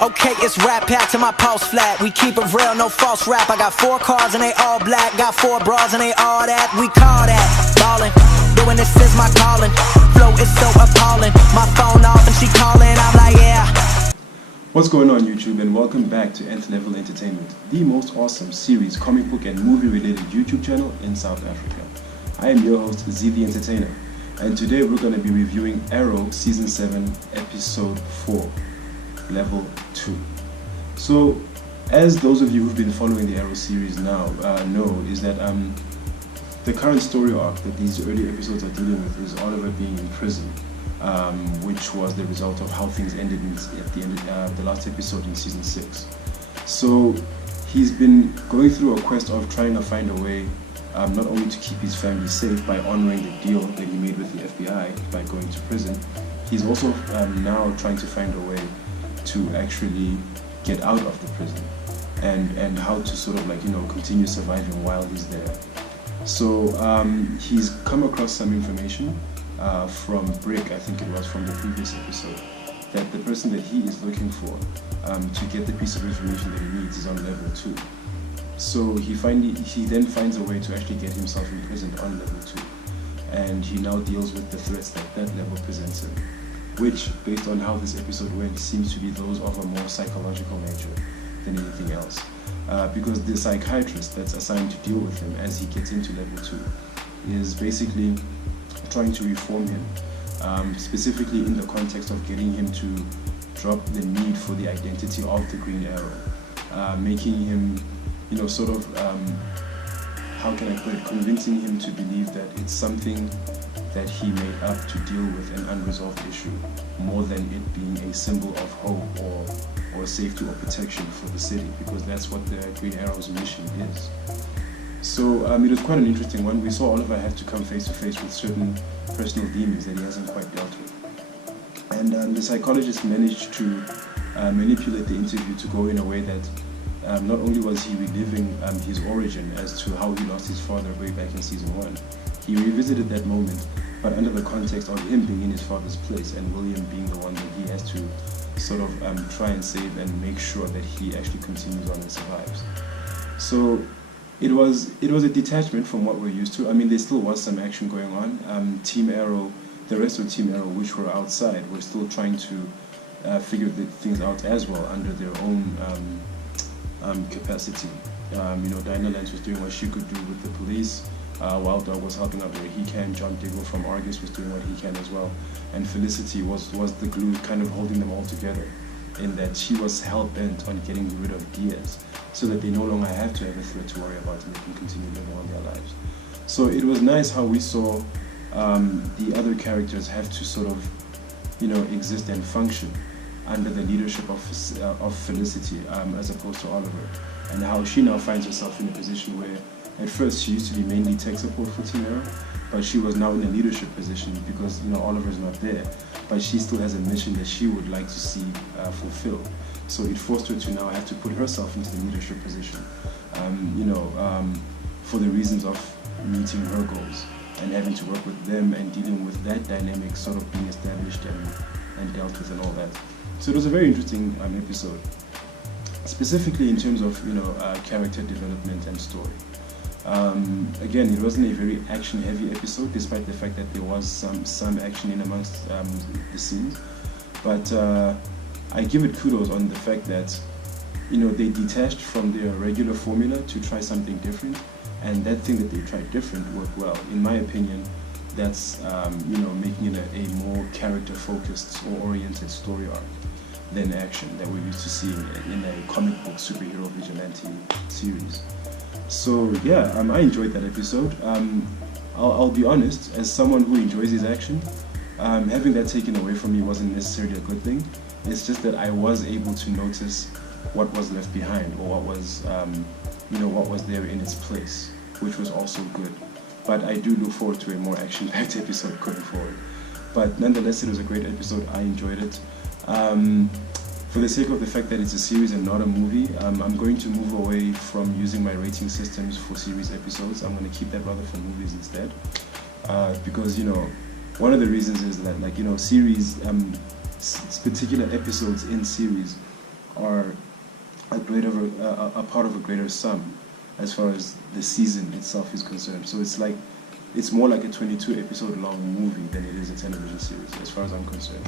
Okay, it's rap pack to my pulse flat. We keep it real, no false rap. I got 4 cars and they all black. Got 4 bras and they all that. We call that ballin'. Doing this is my calling. Flow is so appalling. My phone off and she calling. I'm like, yeah. What's going on YouTube, and welcome back to Nth-Level Entertainment, the most awesome series, comic book and movie related YouTube channel in South Africa. I am your host, Z the Entertainer, and today we're going to be reviewing Arrow Season 7 Episode 4, Level 2. So, as those of you who've been following the Arrow series now know, is that the current story arc that these early episodes are dealing with is Oliver being in prison. Which was the result of how things ended at the end of the last episode in season 6. So he's been going through a quest of trying to find a way not only to keep his family safe by honoring the deal that he made with the FBI by going to prison, he's also now trying to find a way to actually get out of the prison and how to sort of continue surviving while he's there. So he's come across some information from Brick, I think it was, from the previous episode, that the person that he is looking for to get the piece of information that he needs is on level 2. So he then finds a way to actually get himself imprisoned on level 2, and he now deals with the threats that that level presents him, which, based on how this episode went, seems to be those of a more psychological nature than anything else, because the psychiatrist that's assigned to deal with him as he gets into level 2 is basically trying to reform him, specifically in the context of getting him to drop the need for the identity of the Green Arrow, making him, how can I put it, convincing him to believe that it's something that he made up to deal with an unresolved issue, more than it being a symbol of hope or safety or protection for the city, because that's what the Green Arrow's mission is. So it was quite an interesting one. We saw Oliver have to come face to face with certain personal demons that he hasn't quite dealt with. And the psychologist managed to manipulate the interview to go in a way that not only was he reliving his origin as to how he lost his father way back in season 1, he revisited that moment, but under the context of him being in his father's place and William being the one that he has to sort of try and save and make sure that he actually continues on and survives. So it was a detachment from what we're used to. I mean, there still was some action going on. Team Arrow, the rest of Team Arrow, which were outside, were still trying to figure things out as well under their own capacity. Dinah Lance was doing what she could do with the police. Wild Dog was helping out where he can. John Diggle from Argus was doing what he can as well. And Felicity was the glue kind of holding them all together, in that she was hell-bent on getting rid of Diaz, so that they no longer have to have a threat to worry about and they can continue living on their lives. So it was nice how we saw the other characters have to sort of, exist and function under the leadership of Felicity as opposed to Oliver, and how she now finds herself in a position where at first she used to be mainly tech support for Team Arrow, but she was now in a leadership position because Oliver's not there, but she still has a mission that she would like to see fulfilled. So it forced her to now have to put herself into the leadership position, for the reasons of meeting her goals and having to work with them and dealing with that dynamic sort of being established and dealt with and all that. So it was a very interesting episode, specifically in terms of character development and story. Again, it wasn't a very action-heavy episode, despite the fact that there was some action in amongst the scenes. But I give it kudos on the fact that they detached from their regular formula to try something different, and that thing that they tried different worked well. In my opinion, that's making it a more character-focused or oriented story arc than action that we're used to seeing in a comic book superhero vigilante series. So yeah, I enjoyed that episode. I'll be honest, as someone who enjoys his action, having that taken away from me wasn't necessarily a good thing. It's just that I was able to notice what was left behind, or what was there in its place, which was also good. But I do look forward to a more action-packed episode going forward. But nonetheless, it was a great episode. I enjoyed it. For the sake of the fact that it's a series and not a movie, I'm going to move away from using my rating systems for series episodes. I'm going to keep that rather for movies instead. Because, one of the reasons is that, series, particular episodes in series are a part of a greater sum as far as the season itself is concerned. So it's more like a 22 episode long movie than it is a television series as far as I'm concerned.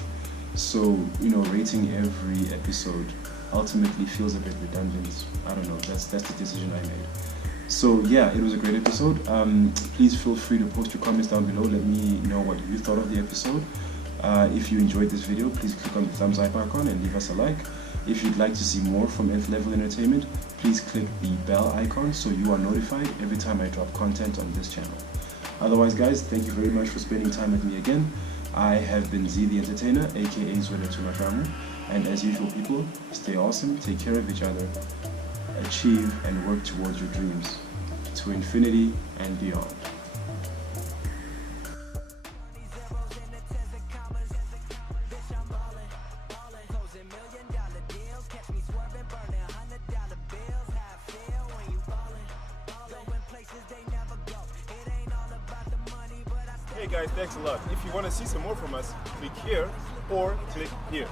So, you know, rating every episode ultimately feels a bit redundant. I don't know, that's the decision I made. So yeah, it was a great episode. Please feel free to post your comments down below. Let me know what you thought of the episode. If you enjoyed this video, please click on the thumbs up icon and leave us a like. If you'd like to see more from Nth-Level Entertainment, please click the bell icon so you are notified every time I drop content on this channel. Otherwise guys, thank you very much for spending time with me again. I have been Z the Entertainer, aka Zwele Tumatramu, and as usual people, stay awesome, take care of each other, achieve and work towards your dreams, to infinity and beyond. Hey guys, thanks a lot. If you want to see some more from us, click here or click here.